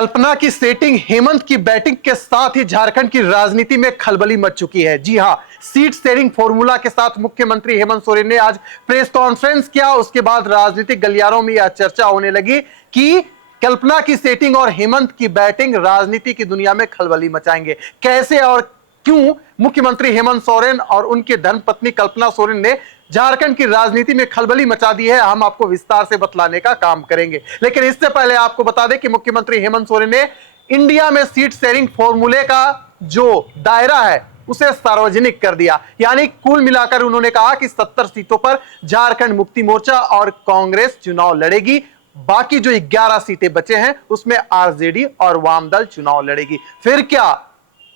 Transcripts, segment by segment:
कल्पना की सेटिंग, हेमंत की बैटिंग के साथ ही झारखंड की राजनीति में खलबली मच चुकी है। जी हां, सीट शेयरिंग फॉर्मूला के साथ मुख्यमंत्री हेमंत सोरेन ने आज प्रेस कॉन्फ्रेंस किया। उसके बाद राजनीतिक गलियारों में यह चर्चा होने लगी कि कल्पना की सेटिंग और हेमंत की बैटिंग राजनीति की दुनिया में खलबली मचाएंगे। कैसे और क्यों मुख्यमंत्री हेमंत सोरेन और उनके धर्मपत्नी कल्पना सोरेन ने झारखंड की राजनीति में खलबली मचा दी है, हम आपको विस्तार से बतलाने का काम करेंगे। लेकिन इससे पहले आपको बता दें कि मुख्यमंत्री हेमंत सोरेन ने इंडिया में सीट शेयरिंग फॉर्मूले का जो दायरा है उसे सार्वजनिक कर दिया। यानी कुल मिलाकर उन्होंने कहा कि 70 सीटों पर झारखंड मुक्ति मोर्चा और कांग्रेस चुनाव लड़ेगी। बाकी जो 11 सीटें बचे हैं उसमें आरजेडी और वाम दल चुनाव लड़ेगी। फिर क्या,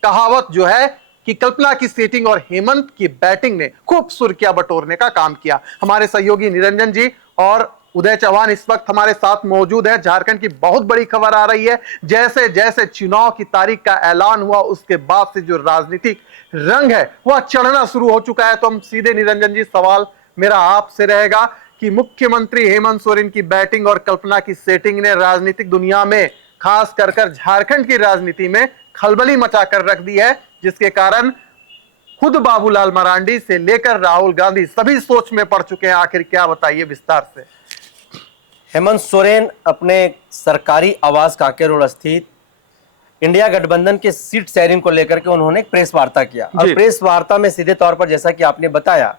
कहावत जो है कि कल्पना की सेटिंग और हेमंत की बैटिंग ने खूब सुर्खियां बटोरने का काम किया। हमारे सहयोगी निरंजन जी और उदय चौहान इस वक्त हमारे साथ मौजूद हैं। झारखंड की बहुत बड़ी खबर आ रही है। जैसे जैसे चुनाव की तारीख का ऐलान हुआ उसके बाद से जो राजनीतिक रंग है वह चढ़ना शुरू हो चुका है। तो हम सीधे, निरंजन जी, सवाल मेरा आपसे रहेगा कि मुख्यमंत्री हेमंत सोरेन की बैटिंग और कल्पना की सेटिंग ने राजनीतिक दुनिया में, खास कर झारखंड की राजनीति में खलबली मचा कर रख दी है, जिसके कारण खुद बाबूलाल मरांडी से लेकर राहुल गांधी सभी सोच में पड़ चुके हैं। आखिर क्या, बताइए विस्तार से। हेमंत सोरेन अपने सरकारी आवास कांके रोड स्थित इंडिया गठबंधन के सीट शेयरिंग को लेकर के उन्होंने एक प्रेस वार्ता किया और प्रेस वार्ता में सीधे तौर पर, जैसा कि आपने बताया,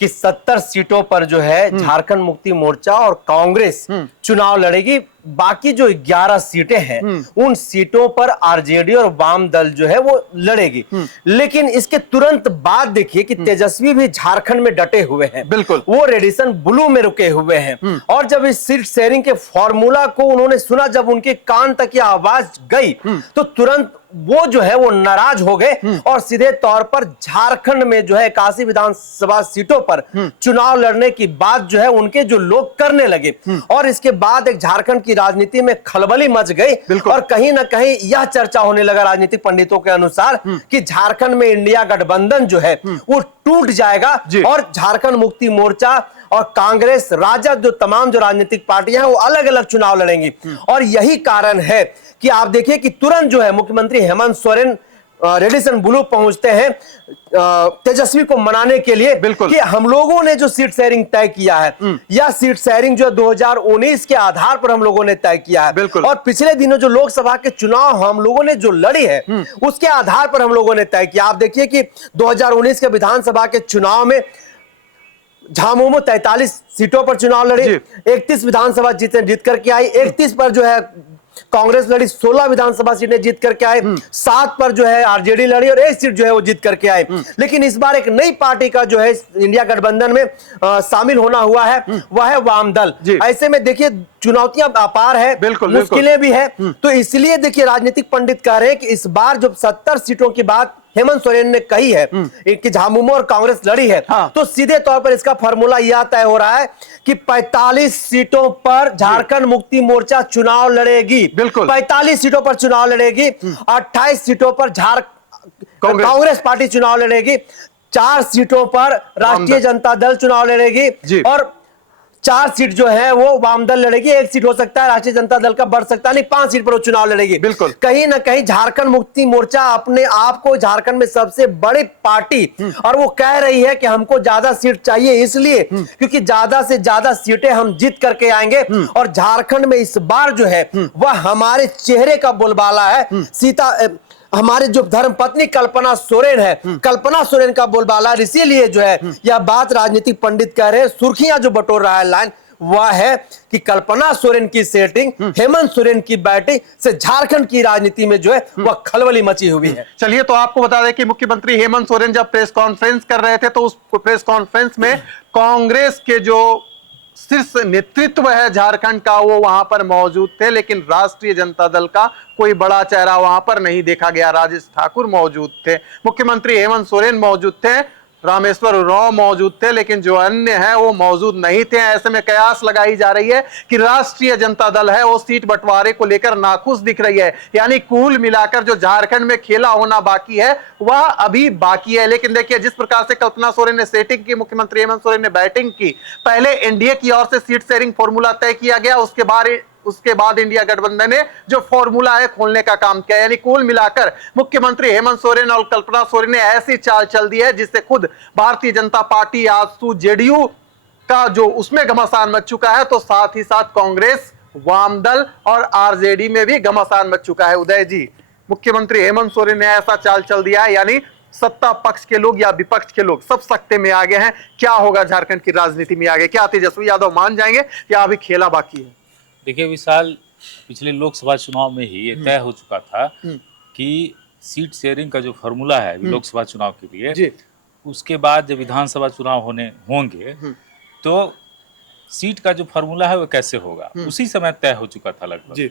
कि 70 सीटों पर जो है झारखंड मुक्ति मोर्चा और कांग्रेस चुनाव लड़ेगी। बाकी जो 11 सीटें हैं उन सीटों पर आरजेडी और वाम दल जो है वो लड़ेगी। लेकिन इसके तुरंत बाद देखिए कि तेजस्वी भी झारखंड में डटे हुए हैं। बिल्कुल, वो रेडिसन ब्लू में रुके हुए हैं। और जब इस सीट शेयरिंग के फॉर्मूला को उन्होंने सुना, जब उनके कान तक ये आवाज गई तो तुरंत वो जो है वो नाराज हो गए और सीधे तौर पर झारखंड में जो है 81 विधानसभा सीटों पर चुनाव लड़ने की बात जो है उनके जो लोग करने लगे। और इसके बाद एक झारखंड की राजनीति में खलबली मच गई और कहीं ना कहीं यह चर्चा होने लगा राजनीतिक पंडितों के अनुसार कि झारखंड में इंडिया गठबंधन जो है वो टूट जाएगा और झारखंड मुक्ति मोर्चा और कांग्रेस, राजद, जो तमाम जो राजनीतिक पार्टियां हैं वो अलग अलग चुनाव लड़ेंगी। और यही कारण है कि आप देखिए कि तुरंत जो है मुख्यमंत्री हेमंत सोरेन रेडिसन ब्लू पहुंचते हैं तेजस्वी को मनाने के लिए कि हम लोगों ने जो सीट शेयरिंग तय किया है, यह सीट शेयरिंग जो 2019 के आधार पर हम लोगों ने तय किया है और पिछले दिनों जो लोकसभा के चुनाव हम लोगों ने जो लड़ी है उसके आधार पर हम लोगों ने तय किया। आप देखिए कि 2019 के विधानसभा के चुनाव में झामुमो 43 सीटों पर चुनाव लड़ी, 31 विधानसभा जीत करके आई, 31 पर जो है कांग्रेस लड़ी, 16 विधानसभा सीटें जीत करके आए, 7 पर जो है आरजेडी लड़ी और 1 सीट जो है वो जीत करके आए। लेकिन इस बार एक नई पार्टी का जो है इंडिया गठबंधन में शामिल होना हुआ है, वह है वाम दल। ऐसे में देखिए चुनौतियां अपार है, मुश्किलें भी है। तो इसलिए देखिए राजनीतिक पंडित कह रहे हैं कि इस बार जब 70 सीटों की बात हेमंत सोरेन ने कही है कि झामुमो और कांग्रेस लड़ी है, तो सीधे तौर पर इसका फॉर्मूला यह तय हो रहा है कि 45 सीटों पर झारखंड मुक्ति मोर्चा चुनाव लड़ेगी। 45 सीटों पर चुनाव लड़ेगी, 28 सीटों पर कांग्रेस पार्टी चुनाव लड़ेगी, 4 सीटों पर राष्ट्रीय जनता दल चुनाव लड़ेगी और 4 सीट जो है वो वाम दल लड़ेगी। 1 सीट हो सकता है राष्ट्रीय जनता दल का बढ़ सकता है, नहीं 5 सीट पर वो चुनाव लड़ेगी। कहीं ना कहीं झारखंड मुक्ति मोर्चा अपने आप को झारखंड में सबसे बड़ी पार्टी, और वो कह रही है कि हमको ज्यादा सीट चाहिए इसलिए क्योंकि ज्यादा से ज्यादा सीटें हम जीत करके आएंगे और झारखंड में इस बार जो है वह हमारे चेहरे का बोलबाला है। हमारे जो धर्मपत्नी कल्पना सोरेन है, कल्पना सोरेन का बोलबाला, इसीलिए जो है यह बात राजनीतिक पंडित कह रहे हैं। सुर्खियां जो बटोर रहा है लाइन वह है कि कल्पना सोरेन की सेटिंग, हेमंत सोरेन की बैटिंग से झारखंड की राजनीति में जो है वह खलबली मची हुई है। चलिए, तो आपको बता दें कि मुख्यमंत्री हेमंत सोरेन जब प्रेस कॉन्फ्रेंस कर रहे थे तो उस प्रेस कॉन्फ्रेंस में कांग्रेस के जो शीर्ष नेतृत्व है झारखंड का वो वहां पर मौजूद थे, लेकिन राष्ट्रीय जनता दल का कोई बड़ा चेहरा वहां पर नहीं देखा गया। राजेश ठाकुर मौजूद थे, मुख्यमंत्री हेमंत सोरेन मौजूद थे, रामेश्वर उरांव मौजूद थे, लेकिन जो अन्य हैं वो मौजूद नहीं थे। ऐसे में कयास लगाई जा रही है कि राष्ट्रीय जनता दल है वो सीट बंटवारे को लेकर नाखुश दिख रही है। यानी कुल मिलाकर जो झारखंड में खेला होना बाकी है वह अभी बाकी है। लेकिन देखिए जिस प्रकार से कल्पना सोरेन ने सेटिंग की, मुख्यमंत्री हेमंत सोरेन ने बैटिंग की, पहले एनडीए की ओर से सीट शेयरिंग फॉर्मूला तय किया गया, उसके बाद उसके बाद इंडिया गठबंधन ने जो फॉर्मूला है खोलने का काम किया, यानी कुल मिलाकर मुख्यमंत्री हेमंत सोरेन और कल्पना सोरेन ने ऐसी चाल चल दी है जिससे खुद भारतीय जनता पार्टी, आजसू, जेडीयू का जो उसमें घमासान मच चुका है, तो साथ ही साथ कांग्रेस, वामदल और आरजेडी में भी घमासान मच चुका है। उदय जी, मुख्यमंत्री हेमंत सोरेन ने ऐसा चाल चल दिया है, यानी सत्ता पक्ष के लोग या विपक्ष के लोग सब सत्ते में आ गए हैं। क्या होगा झारखंड की राजनीति में आगे? क्या तेजस्वी यादव मान जाएंगे या अभी खेला बाकी है? देखिए, विशाल, पिछले लोकसभा चुनाव में ही ये तय हो चुका था कि सीट शेयरिंग का जो फॉर्मूला है लोकसभा चुनाव के लिए जी। उसके बाद जब विधानसभा चुनाव होंगे तो सीट का जो फॉर्मूला है वो कैसे होगा उसी समय तय हो चुका था लगभग जी।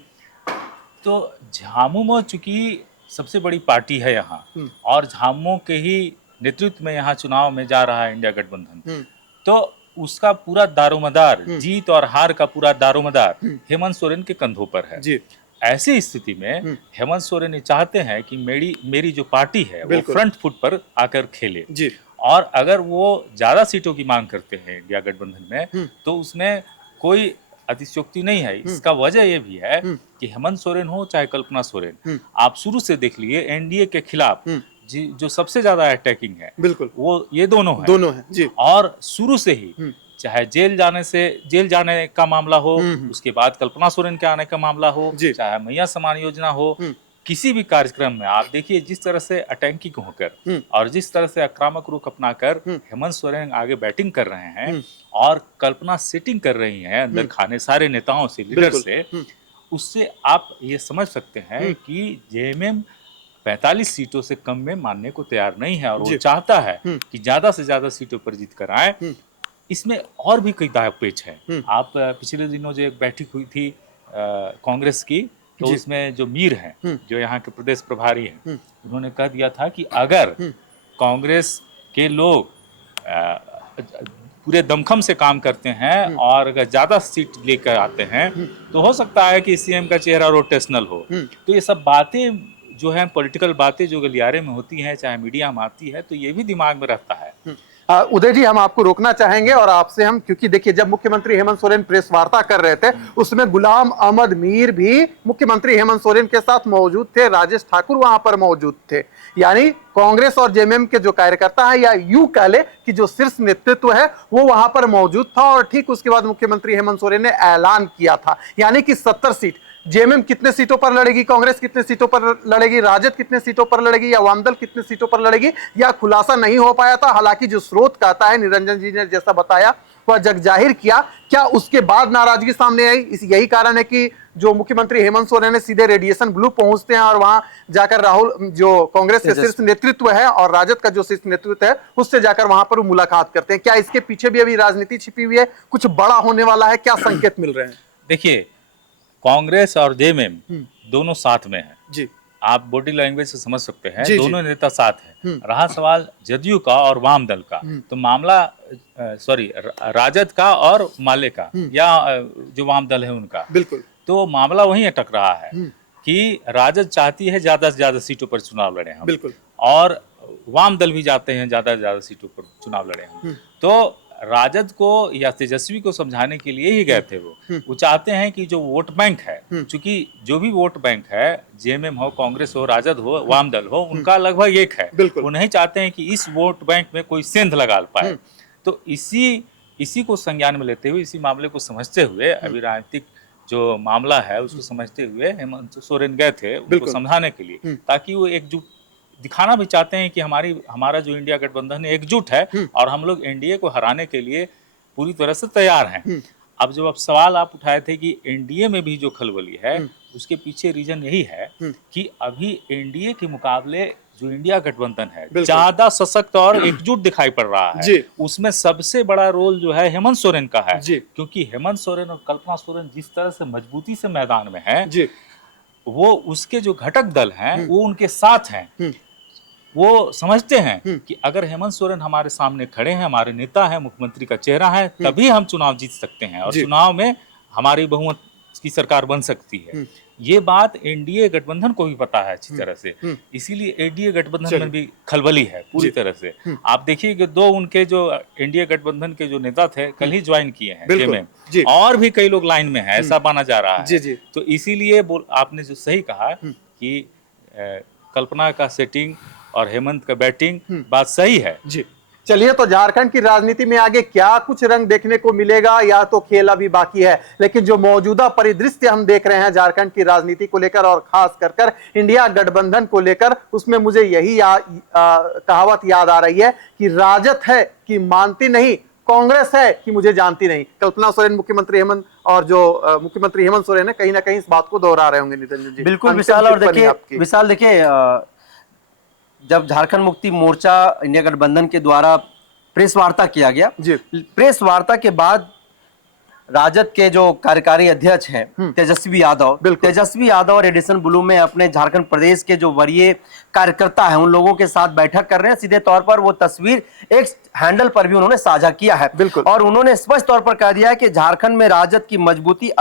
तो झामुमो चूंकि सबसे बड़ी पार्टी है यहाँ और झामुमो के ही नेतृत्व में यहाँ चुनाव में जा रहा है इंडिया गठबंधन, तो उसका पूरा दारोमदार, जीत और हार का पूरा दारोमदार हेमंत सोरेन के कंधों पर है। जी। ऐसी स्थिति में हेमंत सोरेन चाहते हैं कि मेरी जो पार्टी है वो फ्रंट फुट पर आकर खेले जी। और अगर वो ज्यादा सीटों की मांग करते हैं इंडिया गठबंधन में तो उसमें कोई अतिशयोक्ति नहीं है। इसका वजह ये भी है कि हेमंत सोरेन हो चाहे कल्पना सोरेन, आप शुरू से देख लिए एनडीए के खिलाफ जो सबसे ज्यादा अटैकिंग है बिल्कुल वो ये दोनों है जी। और शुरू से ही चाहे जेल जाने का मामला हो, उसके बाद कल्पना सोरेन के आने का मामला हो, चाहे मैया समान योजना हो, किसी भी कार्यक्रम में आप देखिए जिस तरह से अटैकिंग होकर और जिस तरह से आक्रामक रुख अपनाकर हेमंत सोरेन आगे बैटिंग कर रहे हैं और कल्पना सेटिंग कर रही हैं अंदर खाने सारे नेताओं से, लीडर से, उससे आप ये समझ सकते हैं कि जेएमएम 45 सीटों से कम में मानने को तैयार नहीं है और वो चाहता है कि ज्यादा से ज्यादा सीटों पर जीत कर आए। इसमें और भी कई दाव पेच है। आप पिछले दिनों जो एक बैठक हुई थी कांग्रेस की, तो उसमें जो मीर हैं जो यहाँ के प्रदेश प्रभारी हैं, उन्होंने कह दिया था कि अगर कांग्रेस के लोग पूरे दमखम से काम करते हैं और अगर ज्यादा सीट लेकर आते हैं तो हो सकता है कि सीएम का चेहरा रोटेशनल हो। तो ये सब बातें जो है पॉलिटिकल बातें जो गलियारे में होती हैं, चाहे मीडिया में आती है, तो ये भी दिमाग में रहता है। उदय जी, हम आपको रोकना चाहेंगे और आपसे हम, क्योंकि देखिए जब मुख्यमंत्री हेमंत सोरेन प्रेस वार्ता कर रहे थे उसमें गुलाम अहमद मीर भी मुख्यमंत्री हेमंत सोरेन के साथ मौजूद थे, राजेश ठाकुर वहां पर मौजूद थे, यानी कांग्रेस और जेएमएम के जो कार्यकर्ता है या यूं कह ले कि जो शीर्ष नेतृत्व है वो वहां पर मौजूद था। और ठीक उसके बाद मुख्यमंत्री हेमंत सोरेन ने ऐलान किया था, यानी कि 70 सीट जेएमएम कितने सीटों पर लड़ेगी, कांग्रेस कितने सीटों पर लड़ेगी, राजद कितने सीटों पर लड़ेगी या वामदल कितने सीटों पर लड़ेगी, या खुलासा नहीं हो पाया था। हालांकि जो स्रोत कहता है, निरंजन जी ने जैसा बताया वह जग जाहिर किया, क्या उसके बाद नाराजगी सामने आई? यही कारण है कि जो मुख्यमंत्री हेमंत सोरेन ने सीधे रेडिएशन ब्लू पहुंचते हैं और वहां जाकर राहुल, जो कांग्रेस के शीर्ष नेतृत्व है और राजद का जो शीर्ष नेतृत्व है, उससे जाकर वहां पर मुलाकात करते हैं। क्या इसके पीछे भी अभी राजनीति छिपी हुई है, कुछ बड़ा होने वाला है, क्या संकेत मिल रहे हैं? देखिए, कांग्रेस और जेएमएम दोनों साथ में है जी। आप बॉडी लैंग्वेज से समझ सकते हैं, दोनों नेता साथ हैं। रहा सवाल जदयू का और वाम दल का, तो मामला राजद का और माले का या जो वाम दल है उनका, बिल्कुल, तो मामला वहीं अटक रहा है कि राजद चाहती है ज्यादा से ज्यादा सीटों पर चुनाव लड़े हम, बिल्कुल, और वाम दल भी चाहते हैं ज्यादा से ज्यादा सीटों पर चुनाव लड़े हम। तो राजद को या तेजस्वी को समझाने के लिए ही गए थे वो चाहते हैं कि जो वोट बैंक है, चूंकि जो भी वोट बैंक है, जेएमएम हो, कांग्रेस हो, राजद हो, वाम दल हो, उनका लगभग एक है। वो नहीं चाहते हैं कि इस वोट बैंक में कोई सेंध लगा पाए। तो इसी को संज्ञान में लेते हुए, इसी मामले को समझते हुए, अभी राजनीतिक जो मामला है उसको समझते हुए हेमंत सोरेन गए थे उनको समझाने के लिए, ताकि वो एकजुट दिखाना भी चाहते हैं कि हमारा जो इंडिया गठबंधन है एकजुट है और हम लोग एनडीए को हराने के लिए पूरी तरह से तैयार हैं। अब जो सवाल आप उठाए थे कि एनडीए में भी जो खलबली है, उसके पीछे रीजन यही है कि अभी एनडीए के मुकाबले जो इंडिया गठबंधन है ज्यादा सशक्त और एकजुट दिखाई पड़ रहा है। उसमें सबसे बड़ा रोल जो है हेमंत सोरेन का है, क्योंकि हेमंत सोरेन और कल्पना सोरेन जिस तरह से मजबूती से मैदान में है, वो उसके जो घटक दल हैं वो उनके साथ हैं। वो समझते हैं कि अगर हेमंत सोरेन हमारे सामने खड़े हैं, हमारे नेता हैं, मुख्यमंत्री का चेहरा है, तभी हम चुनाव जीत सकते हैं और चुनाव में हमारी बहुमत की सरकार बन सकती है। ये बात एनडीए गठबंधन को भी पता है अच्छी तरह से, इसीलिए एनडीए गठबंधन में भी खलबली है पूरी तरह से। आप देखिए कि दो उनके जो एनडीए गठबंधन के जो नेता थे कल ही ज्वाइन किए हैं जेएमएम, और भी कई लोग लाइन में है, ऐसा माना जा रहा है। तो इसीलिए आपने जो सही कहा कि कल्पना का सेटिंग और हेमंत का बैटिंग, बात सही है जी। चलिए, तो झारखंड की राजनीति में आगे क्या कुछ रंग देखने को मिलेगा, या तो खेल अभी बाकी है, लेकिन जो मौजूदा परिदृश्य हम देख रहे हैं झारखंड की राजनीति को लेकर और खास कर इंडिया गठबंधन को लेकर, उसमें मुझे यही कहावत याद आ रही है कि राजद है कि मानती नहीं, कांग्रेस है कि मुझे जानती नहीं। कल्पना सोरेन, मुख्यमंत्री हेमंत, और जो मुख्यमंत्री हेमंत सोरेन है, कहीं ना कहीं इस बात को दोहरा रहे होंगे नितिन जी। बिल्कुल विशाल। और देखिए जब झारखंड मुक्ति मोर्चा इंडिया गठबंधन के द्वारा प्रेस वार्ता किया गया, प्रेस वार्ता के बाद राजद के जो कार्यकारी अध्यक्ष हैं तेजस्वी यादव और एडिसन ब्लू में अपने झारखंड प्रदेश के जो वरीय कार्यकर्ता हैं उन लोगों के साथ बैठक कर रहे हैं। सीधे तौर पर वो तस्वीर एक हैंडल पर भी उन्होंने साझा किया है। और उन्होंने स्पष्ट तौर पर कह दिया है कि झारखंड में राजद की मजबूती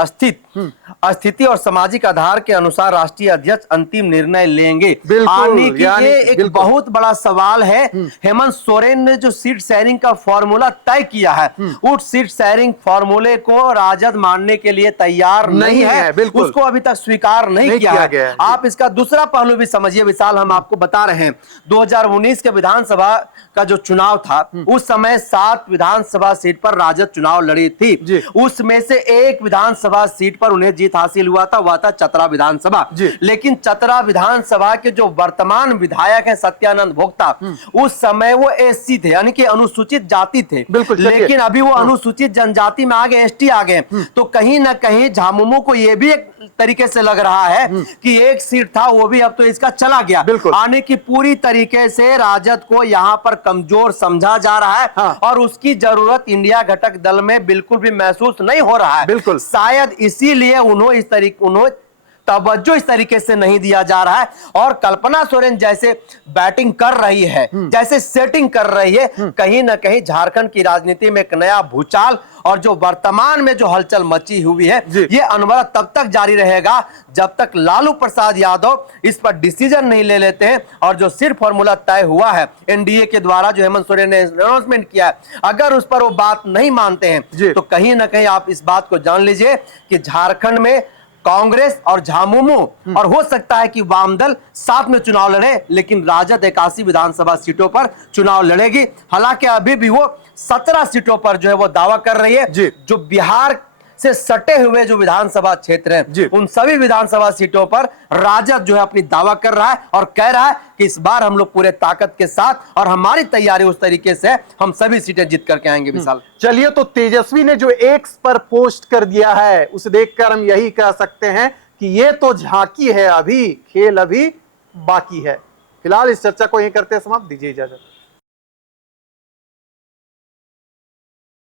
स्थिति और सामाजिक आधार के अनुसार राष्ट्रीय अध्यक्ष अंतिम निर्णय लेंगे। आने की ये एक बहुत बड़ा सवाल है। हेमंत सोरेन ने जो सीट शेयरिंग का फॉर्मूला तय किया है, उस सीट शेयरिंग फॉर्मूले को राजद मानने के लिए तैयार नहीं है, उसको अभी तक स्वीकार नहीं किया गया। आप इसका दूसरा पहलू भी समझिए विशाल, हम आपको बता रहे हैं 2019 के विधानसभा का जो चुनाव था, उस समय 7 विधानसभा सीट पर राजद चुनाव लड़ी थी। उसमें से एक विधानसभा सीट पर उन्हें जीत हासिल हुआ था, वह था चतरा विधानसभा। लेकिन चतरा विधानसभा के जो वर्तमान विधायक हैं सत्यानंद भोक्ता, उस समय वो एससी थे, यानी कि अनुसूचित जाति थे। लेकिन अभी वो अनुसूचित जनजाति में आ गए, एसटी आ गए। तो कहीं ना कहीं झामुमो को यह भी एक तरीके से लग रहा है कि एक सीट था वो भी अब तो इसका चला गया। आने की पूरी तरीके से राजद को यहाँ पर कमजोर समझा जा रहा है और उसकी जरूरत इंडिया घटक दल में बिल्कुल भी महसूस नहीं हो रहा है। शायद इसीलिए उन्हें तवज्जो इस तरीके से नहीं दिया जा रहा है। और कल्पना सोरेन जैसे बैटिंग कर रही है, जैसे सेटिंग कर रही है, कहीं ना कहीं झारखंड की राजनीति में एक नया भूचाल और जो वर्तमान में जो हलचल मची हुई है, ये अनवरत तब तक जारी रहेगा जब तक लालू प्रसाद यादव इस पर डिसीजन नहीं ले लेते हैं। और जो सिर्फ फॉर्मूला तय हुआ है एनडीए के द्वारा, जो हेमंत सोरेन ने अनाउंसमेंट किया है, अगर उस पर वो बात नहीं मानते हैं तो कहीं ना कहीं आप इस बात को जान लीजिए कि झारखंड में कांग्रेस और झामुमो और हो सकता है कि वामदल साथ में चुनाव लड़े, लेकिन राजद 81 विधानसभा सीटों पर चुनाव लड़ेगी। हालांकि अभी भी वो 17 सीटों पर जो है वो दावा कर रही है। जो बिहार से सटे हुए जो विधानसभा क्षेत्र हैं, उन सभी विधानसभा सीटों पर राजद जो है अपनी दावा कर रहा है और कह रहा है कि इस बार हम लोग पूरे ताकत के साथ और हमारी तैयारी उस तरीके से हम सभी सीटें जीत करके आएंगे। विशाल, चलिए, तो तेजस्वी ने जो एक्स पर पोस्ट कर दिया है, उसे देखकर हम यही कह सकते हैं कि ये तो झांकी है, अभी खेल अभी बाकी है। फिलहाल इस चर्चा को यहीं करते हैं समाप्त, दीजिए इजाजत।